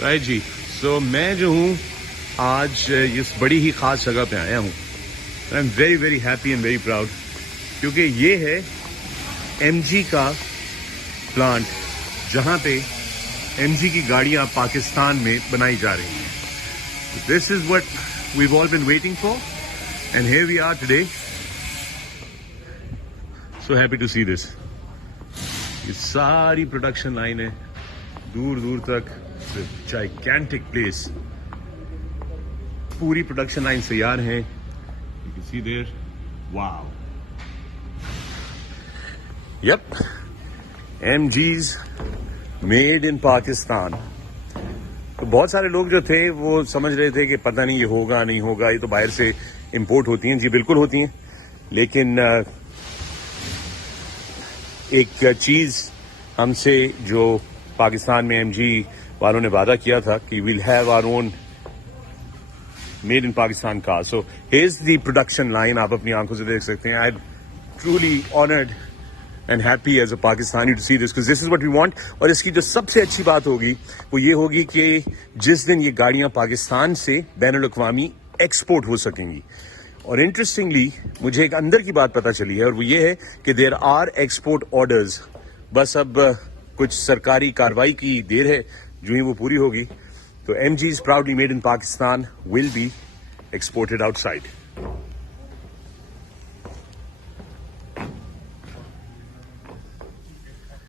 Right जी। सो मैं जो हूँ आज इस बड़ी ही खास जगह पे आया हूँ। I am very very happy and very proud, क्योंकि ये है एमजी का प्लांट जहाँ पे एमजी की गाड़ियाँ पाकिस्तान में बनाई जा रही हैं। This is what we've all been waiting for and here we are today. So happy to see this. ये सारी प्रोडक्शन लाइन है दूर दूर तक, gigantic place. पूरी प्रोडक्शन लाइन तैयार है। You can see there. Wow. Yep. MGs made in Pakistan. तो बहुत सारे लोग जो थे वो समझ रहे थे कि पता नहीं ये होगा नहीं होगा, ये तो बाहर से इंपोर्ट होती हैं। जी बिल्कुल होती हैं, लेकिन एक चीज़ हमसे जो पाकिस्तान में एमजी वालों ने वादा किया था कि we'll have our own made in Pakistan car. So here is the production line, आप अपनी आंखों से देख सकते हैं। I am truly honoured and happy as a Pakistani to see this, because this is what we want. और इसकी जो सबसे अच्छी बात होगी वो ये होगी कि जिस दिन ये गाड़ियां पाकिस्तान से बैनुल-अक़वामी एक्सपोर्ट हो सकेंगी। और इंटरेस्टिंगली मुझे एक अंदर की बात पता चली है, और वो ये है कि देयर आर एक्सपोर्ट ऑर्डर्स। बस अब कुछ सरकारी कार्रवाई की देर है, जो ही वो पूरी होगी तो MGs proudly made in Pakistan will be exported outside.